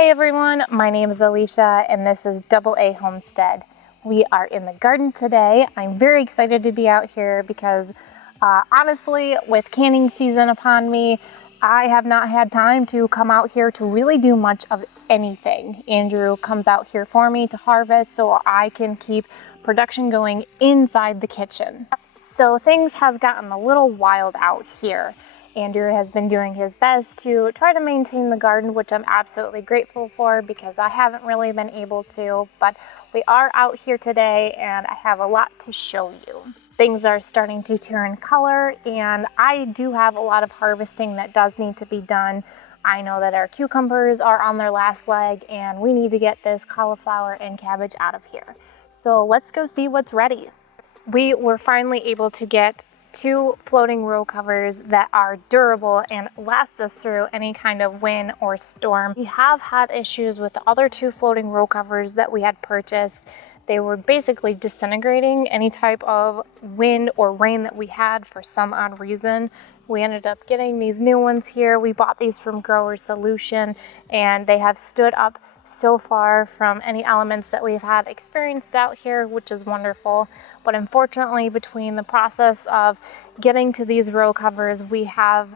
Hey everyone, my name is Alicia and this is Double A Homestead. We are in the garden today. I'm very excited to be out here because honestly, with canning season upon me, I have not had time to come out here to really do much of anything. Andrew comes out here for me to harvest so I can keep production going inside the kitchen. So things have gotten a little wild out here. Andrew has been doing his best to try to maintain the garden, which I'm absolutely grateful for because I haven't really been able to, but we are out here today and I have a lot to show you. Things are starting to turn color and I do have a lot of harvesting that does need to be done. I know that our cucumbers are on their last leg and we need to get this cauliflower and cabbage out of here. So let's go see what's ready. We were finally able to get 2 floating row covers that are durable and last us through any kind of wind or storm. We have had issues with the other 2 floating row covers that we had purchased. They were basically disintegrating any type of wind or rain that we had for some odd reason. We ended up getting these new ones here. We bought these from Grower Solution and they have stood up so far from any elements that we've had experienced out here, which is wonderful. But unfortunately, between the process of getting to these row covers, we have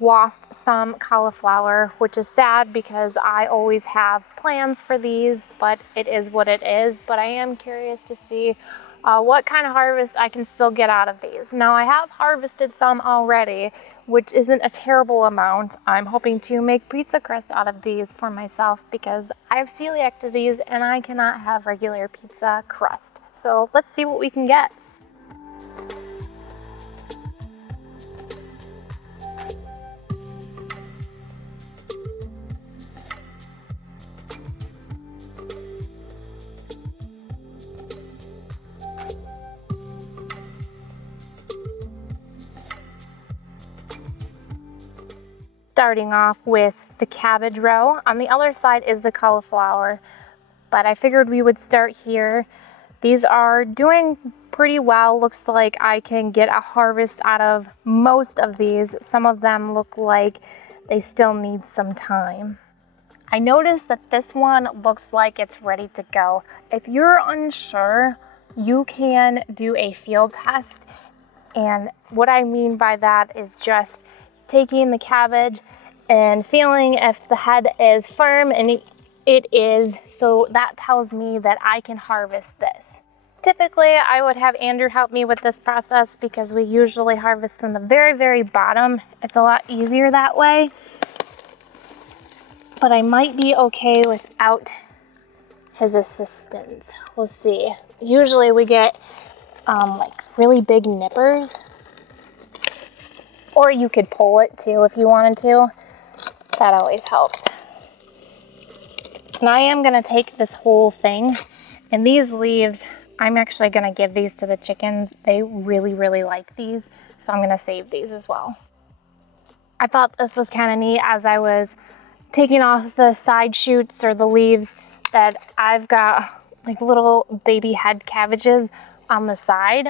lost some cauliflower, which is sad because I always have plans for these, but it is what it is. But I am curious to see what kind of harvest I can still get out of these. Now, I have harvested some already, which isn't a terrible amount. I'm hoping to make pizza crust out of these for myself because I have celiac disease and I cannot have regular pizza crust. So let's see what we can get. Starting off with the cabbage row. On the other side is the cauliflower, but I figured we would start here. These are doing pretty well. Looks like I can get a harvest out of most of these. Some of them look like they still need some time. I noticed that this one looks like it's ready to go. If you're unsure, you can do a field test. And what I mean by that is just taking the cabbage and feeling if the head is firm, and it is, so that tells me that I can harvest this. Typically, I would have Andrew help me with this process because we usually harvest from the very, very bottom. It's a lot easier that way, but I might be okay without his assistance. We'll see. Usually we get like really big nippers, or you could pull it too if you wanted to. That always helps. And I am gonna take this whole thing, and these leaves, I'm actually gonna give these to the chickens. They really, really like these, so I'm gonna save these as well. I thought this was kind of neat as I was taking off the side shoots or the leaves that I've got like little baby head cabbages on the side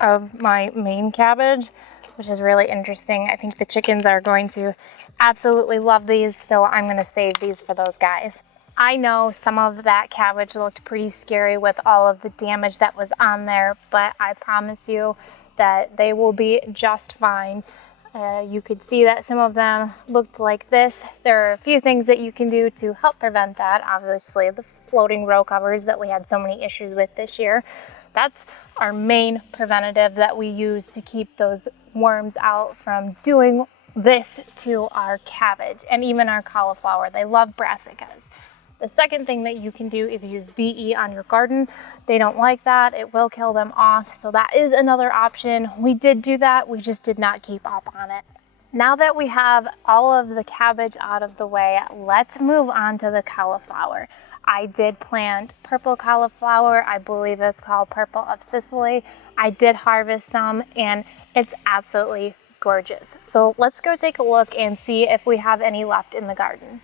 of my main cabbage, which is really interesting. I think the chickens are going to absolutely love these, so I'm going to save these for those guys. I know some of that cabbage looked pretty scary with all of the damage that was on there, but I promise you that they will be just fine. You could see that some of them looked like this. There are a few things that you can do to help prevent that. Obviously, the floating row covers that we had so many issues with this year. That's our main preventative that we use to keep those worms out from doing this to our cabbage and even our cauliflower. They love brassicas. The second thing that you can do is use DE on your garden. They don't like that. It will kill them off. So that is another option. We did do that. We just did not keep up on it. Now that we have all of the cabbage out of the way, let's move on to the cauliflower. I did plant purple cauliflower. I believe it's called Purple of Sicily. I did harvest some and it's absolutely gorgeous. So let's go take a look and see if we have any left in the garden.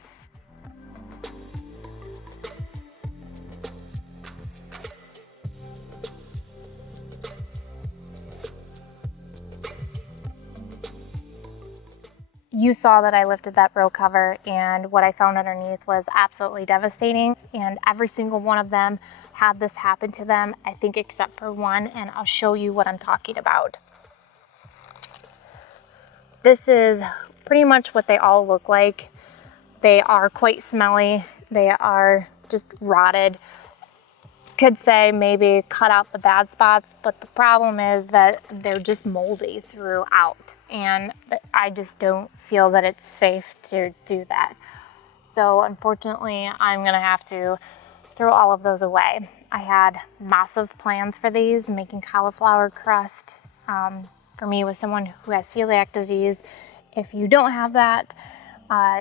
You saw that I lifted that row cover, and what I found underneath was absolutely devastating, and every single one of them had this happen to them, I think except for one, and I'll show you what I'm talking about. This is pretty much what they all look like. They are quite smelly. They are just rotted. Could say maybe cut out the bad spots, but the problem is that they're just moldy throughout, and I just don't feel that it's safe to do that. So unfortunately, I'm gonna have to throw all of those away. I had massive plans for these, making cauliflower crust. For me, with someone who has celiac disease, if you don't have that,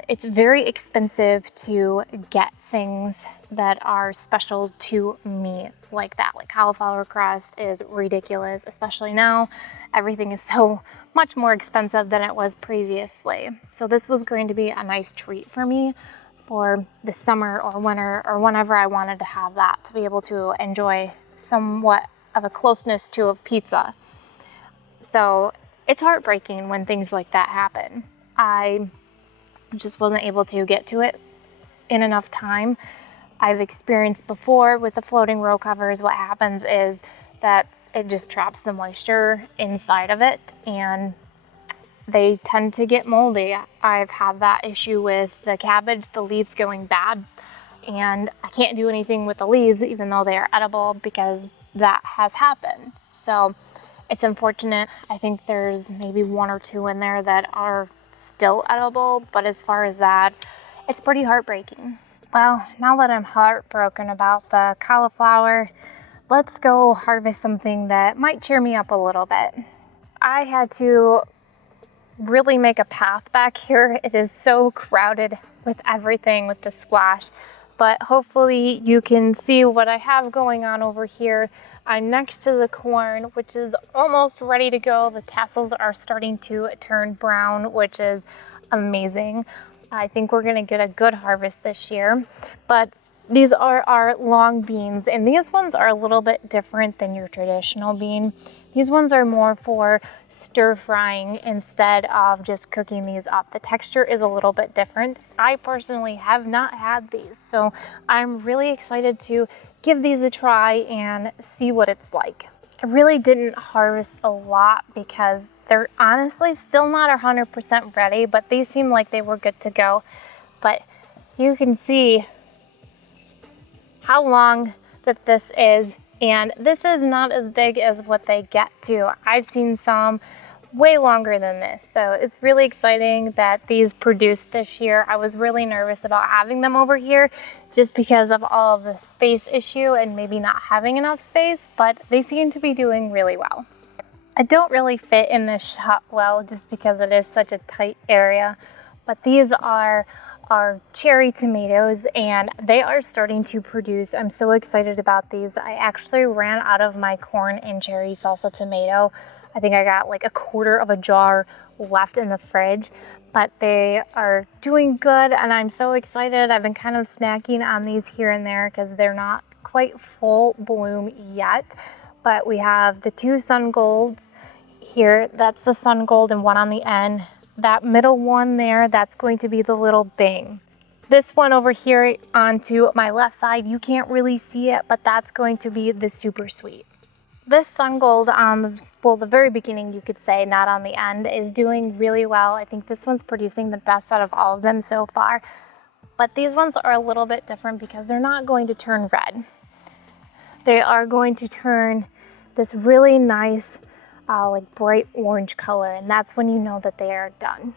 it's very expensive to get things that are special to me like that. Like cauliflower crust is ridiculous, especially now. Everything is so much more expensive than it was previously. So this was going to be a nice treat for me for the summer or winter or whenever I wanted to have that, to be able to enjoy somewhat of a closeness to a pizza. So it's heartbreaking when things like that happen. I just wasn't able to get to it in enough time. I've experienced before with the floating row covers, what happens is that it just traps the moisture inside of it and they tend to get moldy. I've had that issue with the cabbage, the leaves going bad, and I can't do anything with the leaves even though they are edible because that has happened. So it's unfortunate. I think there's maybe one or two in there that are still edible, but as far as that, it's pretty heartbreaking. Well, now that I'm heartbroken about the cauliflower, let's go harvest something that might cheer me up a little bit. I had to really make a path back here. It is so crowded with everything with the squash, but hopefully you can see what I have going on over here. I'm next to the corn, which is almost ready to go. The tassels are starting to turn brown, which is amazing. I think we're gonna get a good harvest this year, but these are our long beans, and these ones are a little bit different than your traditional bean. These ones are more for stir frying instead of just cooking these up. The texture is a little bit different. I personally have not had these, so I'm really excited to give these a try and see what it's like. I really didn't harvest a lot because they're honestly still not 100% ready, but these seem like they were good to go. But you can see how long that this is, and this is not as big as what they get to. I've seen some way longer than this, so it's really exciting that these produced this year. I was really nervous about having them over here just because of all of the space issue and maybe not having enough space, but they seem to be doing really well. I don't really fit in this shot well just because it is such a tight area, but these are our cherry tomatoes and they are starting to produce. I'm so excited about these. I actually ran out of my corn and cherry salsa tomato. I think I got like a quarter of a jar left in the fridge, but they are doing good and I'm so excited. I've been kind of snacking on these here and there because they're not quite full bloom yet, but we have the two sun golds here. That's the sun gold and one on the end. That middle one there, that's going to be the little bing. This one over here onto my left side, you can't really see it, but that's going to be the super sweet. This sun gold on the very beginning, you could say, not on the end, is doing really well. I think this one's producing the best out of all of them so far. But these ones are a little bit different because they're not going to turn red. They are going to turn this really nice, like bright orange color, and that's when you know that they are done.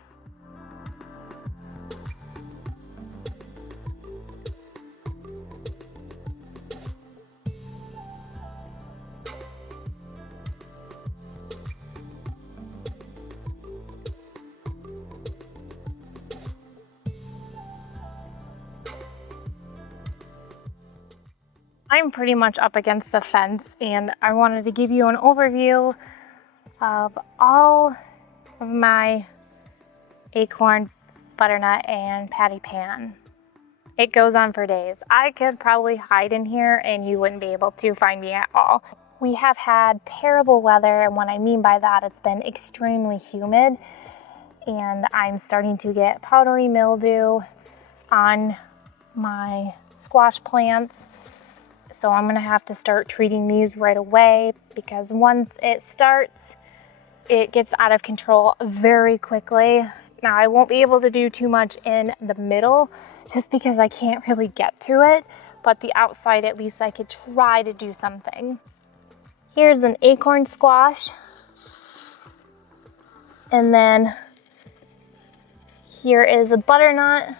I'm pretty much up against the fence, and I wanted to give you an overview of all of my acorn, butternut, and patty pan. It goes on for days. I could probably hide in here and you wouldn't be able to find me at all. We have had terrible weather, and what I mean by that, it's been extremely humid, and I'm starting to get powdery mildew on my squash plants. So I'm gonna have to start treating these right away, because once it starts, it gets out of control very quickly. Now I won't be able to do too much in the middle just because I can't really get to it, but the outside at least I could try to do something. Here's an acorn squash. And then here is a butternut.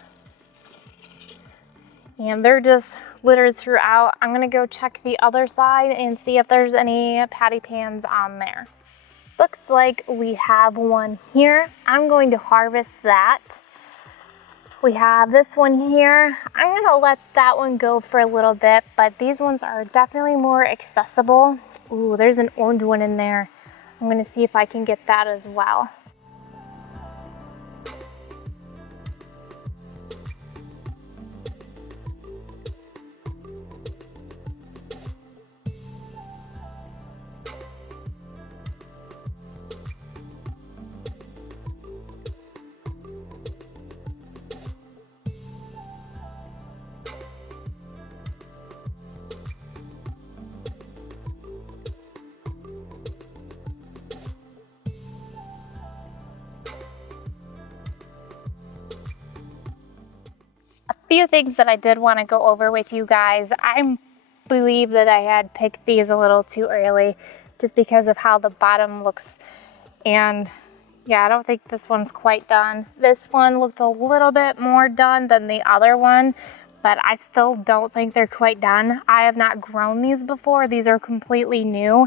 And they're just littered throughout. I'm gonna go check the other side and see if there's any patty pans on there. Looks like we have one here. I'm going to harvest that. We have this one here. I'm gonna let that one go for a little bit, but these ones are definitely more accessible. Ooh, there's an orange one in there. I'm gonna see if I can get that as well. Few things that I did want to go over with you guys. I believe that I had picked these a little too early just because of how the bottom looks, and yeah, I don't think this one's quite done. This one looked a little bit more done than the other one, but I still don't think they're quite done. I have not grown these before. These are completely new,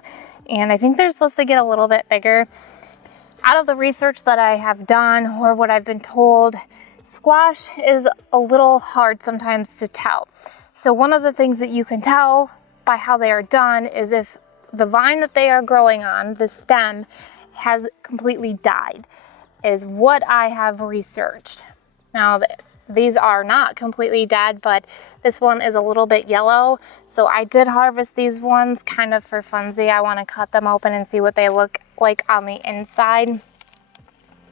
and I think they're supposed to get a little bit bigger. Out of the research that I have done, or what I've been told, squash is a little hard sometimes to tell. So one of the things that you can tell by how they are done is if the vine that they are growing on, the stem, has completely died, is what I have researched. Now, these are not completely dead, but this one is a little bit yellow. So I did harvest these ones kind of for funsies. I want to cut them open and see what they look like on the inside.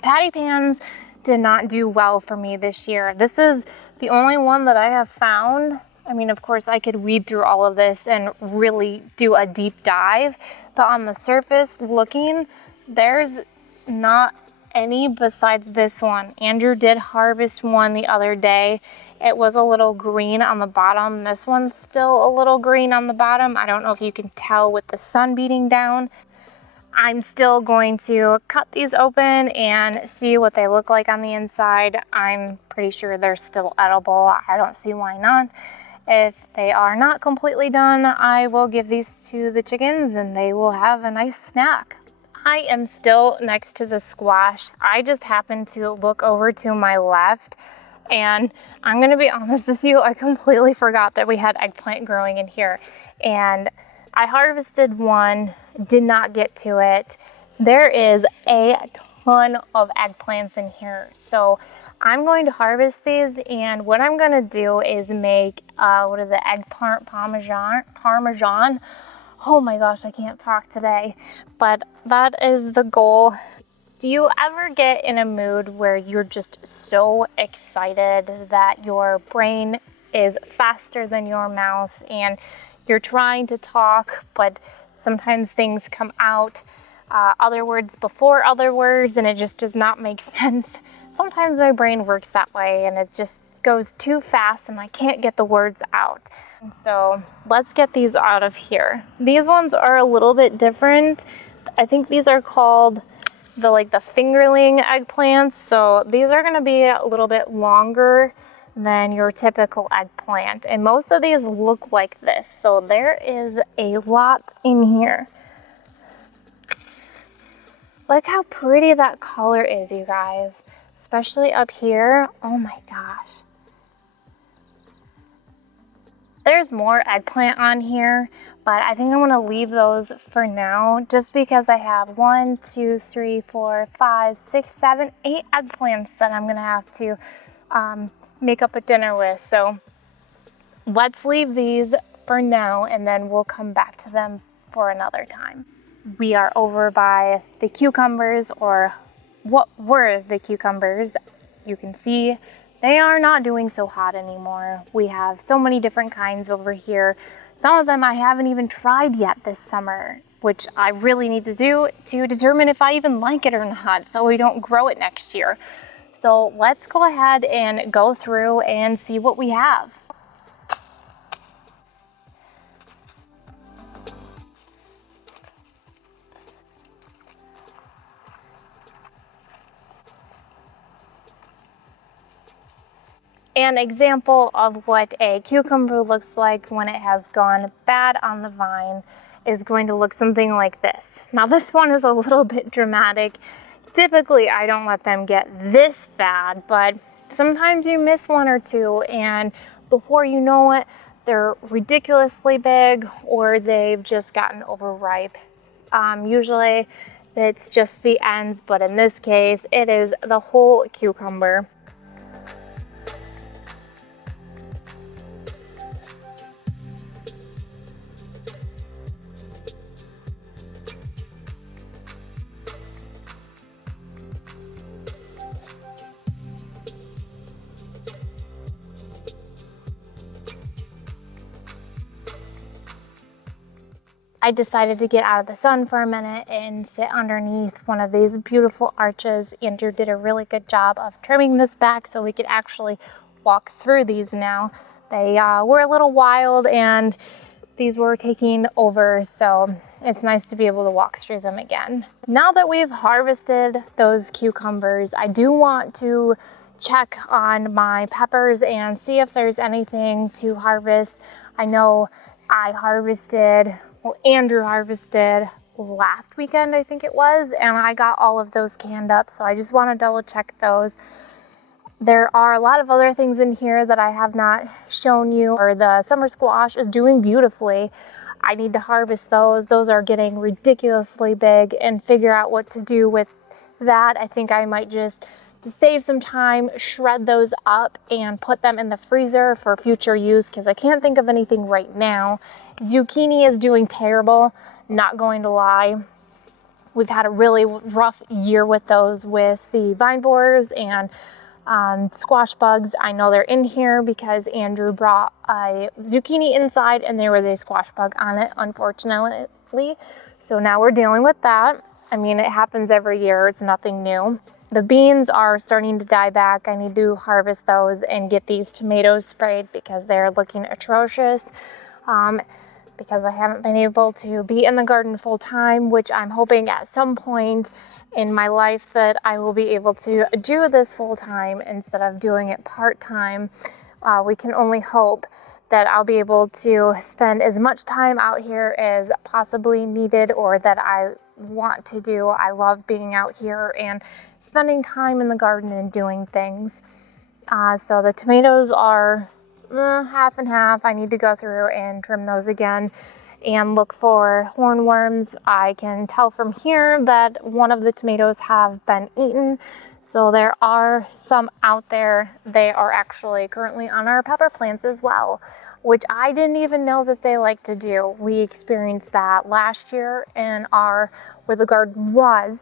Patty pans did not do well for me this year. This is the only one that I have found. I mean, of course, I could weed through all of this and really do a deep dive, but on the surface looking, there's not any besides this one. Andrew did harvest one the other day. It was a little green on the bottom. This one's still a little green on the bottom. I don't know if you can tell with the sun beating down. I'm still going to cut these open and see what they look like on the inside. I'm pretty sure they're still edible. I don't see why not. If they are not completely done, I will give these to the chickens and they will have a nice snack. I am still next to the squash. I just happened to look over to my left, and I'm gonna be honest with you, I completely forgot that we had eggplant growing in here. And I harvested one, did not get to it. There is a ton of eggplants in here. So I'm going to harvest these, and what I'm gonna do is make, eggplant parmesan. Oh my gosh, I can't talk today, but that is the goal. Do you ever get in a mood where you're just so excited that your brain is faster than your mouth and you're trying to talk, but sometimes things come out, other words before other words, and it just does not make sense? Sometimes my brain works that way and it just goes too fast and I can't get the words out. So let's get these out of here. These ones are a little bit different. I think these are called the fingerling eggplants. So these are gonna be a little bit longer than your typical eggplant. And most of these look like this. So there is a lot in here. Look how pretty that color is, you guys. Especially up here. Oh my gosh. There's more eggplant on here, but I think I'm gonna leave those for now just because I have 1, 2, 3, 4, 5, 6, 7, 8 eggplants that I'm gonna have to make up a dinner with. So let's leave these for now and then we'll come back to them for another time. We are over by the cucumbers, or what were the cucumbers. You can see they are not doing so hot anymore. We have so many different kinds over here. Some of them I haven't even tried yet this summer, which I really need to do to determine if I even like it or not, so we don't grow it next year. So let's go ahead and go through and see what we have. An example of what a cucumber looks like when it has gone bad on the vine is going to look something like this. Now this one is a little bit dramatic. Typically I don't let them get this bad, but sometimes you miss one or two and before you know it, they're ridiculously big or they've just gotten overripe. Usually it's just the ends, but in this case it is the whole cucumber. I decided to get out of the sun for a minute and sit underneath one of these beautiful arches. Andrew did a really good job of trimming this back so we could actually walk through these now. They were a little wild and these were taking over, so it's nice to be able to walk through them again. Now that we've harvested those cucumbers, I do want to check on my peppers and see if there's anything to harvest. I know Andrew harvested last weekend, I think it was, and I got all of those canned up, so I just want to double check those. There are a lot of other things in here that I have not shown you. Or the summer squash is doing beautifully. I need to harvest those. Those are getting ridiculously big and figure out what to do with that. I think I might just, to save some time, shred those up and put them in the freezer for future use because I can't think of anything right now. Zucchini is doing terrible, not going to lie. We've had a really rough year with those, with the vine borers and squash bugs. I know they're in here because Andrew brought a zucchini inside and there was a squash bug on it, unfortunately. So now we're dealing with that. I mean, it happens every year. It's nothing new. The beans are starting to die back. I need to harvest those and get these tomatoes sprayed because they're looking atrocious. Because I haven't been able to be in the garden full time, which I'm hoping at some point in my life that I will be able to do this full time instead of doing it part time. We can only hope that I'll be able to spend as much time out here as possibly needed or that I want to do. I love being out here and spending time in the garden and doing things. So the tomatoes are half and half. I need to go through and trim those again and look for hornworms. I can tell from here that one of the tomatoes have been eaten. So there are some out there. They are actually currently on our pepper plants as well, which I didn't even know that they like to do. We experienced that last year in where the garden was.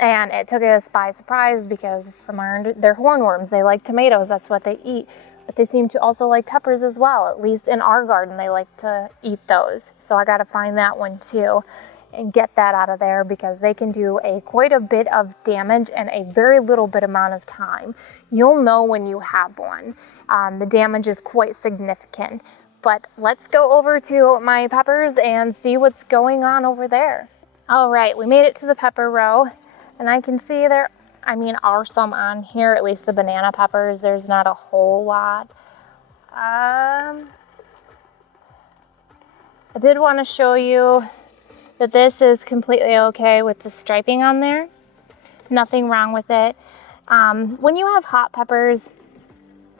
And it took us by surprise because they're hornworms. They like tomatoes. That's what they eat. But they seem to also like peppers as well. At least in our garden, they like to eat those. So I got to find that one too and get that out of there because they can do quite a bit of damage in a very little bit amount of time. You'll know when you have one. The damage is quite significant. But let's go over to my peppers and see what's going on over there. All right, we made it to the pepper row and I can see there are some on here, at least the banana peppers. There's not a whole lot. I did want to show you that this is completely okay with the striping on there. Nothing wrong with it. When you have hot peppers,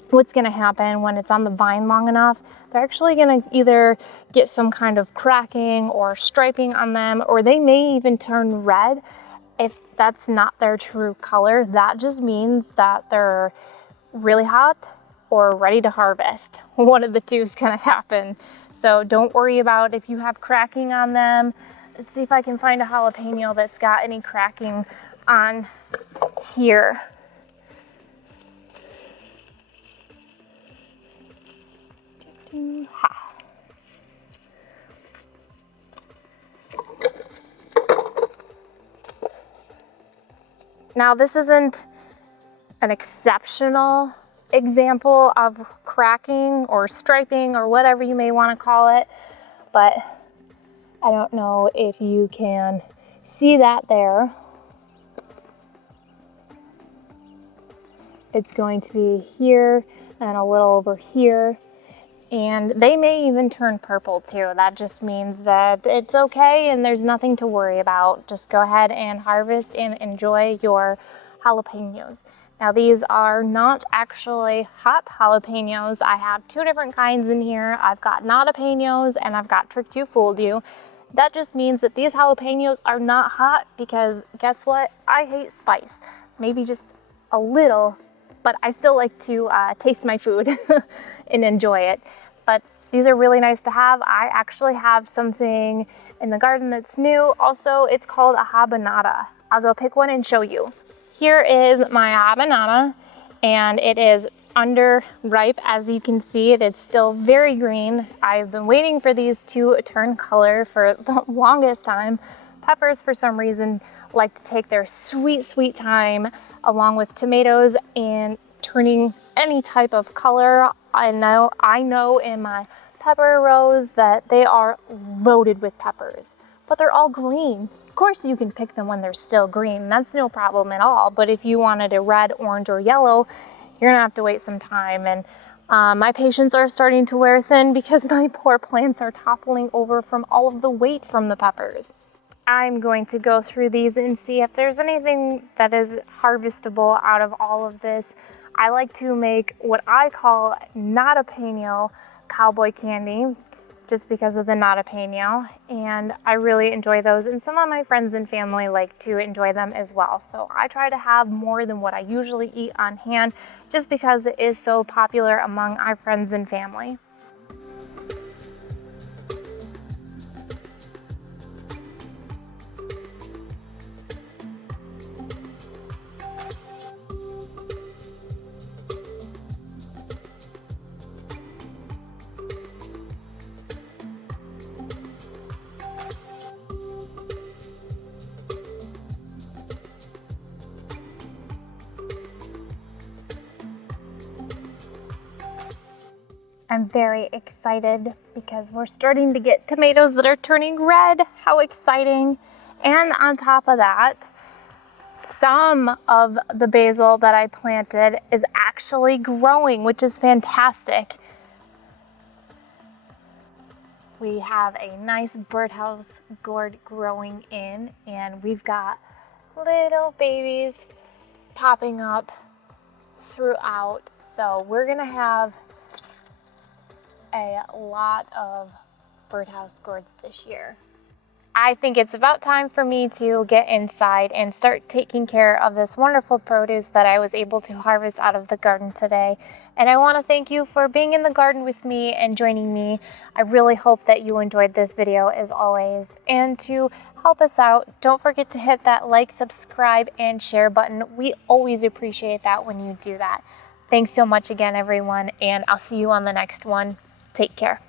what's going to happen when it's on the vine long enough, they're actually going to either get some kind of cracking or striping on them, or they may even turn red. If that's not their true color, that just means that they're really hot or ready to harvest. One of the two is going to happen. So don't worry about if you have cracking on them. Let's see if I can find a jalapeno that's got any cracking on here. Now this isn't an exceptional example of cracking or striping or whatever you may want to call it, but I don't know if you can see that there. It's going to be here and a little over here, and they may even turn purple too. That just means that it's okay and there's nothing to worry about. Just go ahead and harvest and enjoy your jalapenos. Now these are not actually hot jalapenos. I have two different kinds in here. I've got not jalapenos and I've got tricked you, fooled you. That just means that these jalapenos are not hot because guess what? I hate spice. Maybe just a little, but I still like to taste my food and enjoy it. But these are really nice to have. I actually have something in the garden that's new. Also, it's called a habanada. I'll go pick one and show you. Here is my habanada, and it is underripe. As you can see, it is still very green. I've been waiting for these to turn color for the longest time. Peppers, for some reason, like to take their sweet, sweet time along with tomatoes and turning any type of color. I know in my pepper rows that they are loaded with peppers, but they're all green. Of course you can pick them when they're still green. That's no problem at all. But if you wanted a red, orange, or yellow, you're gonna have to wait some time. And my patience are starting to wear thin because my poor plants are toppling over from all of the weight from the peppers. I'm going to go through these and see if there's anything that is harvestable out of all of this. I like to make what I call jalapeno cowboy candy, just because of the jalapeno, and I really enjoy those, and some of my friends and family like to enjoy them as well. So I try to have more than what I usually eat on hand, just because it is so popular among our friends and family. I'm very excited because we're starting to get tomatoes that are turning red. How exciting. And on top of that, some of the basil that I planted is actually growing, which is fantastic. We have a nice birdhouse gourd growing in, and we've got little babies popping up throughout. So we're gonna have a lot of birdhouse gourds this year. I think it's about time for me to get inside and start taking care of this wonderful produce that I was able to harvest out of the garden today. And I want to thank you for being in the garden with me and joining me. I really hope that you enjoyed this video as always. And to help us out, don't forget to hit that like, subscribe, and share button. We always appreciate that when you do that. Thanks so much again, everyone, and I'll see you on the next one. Take care.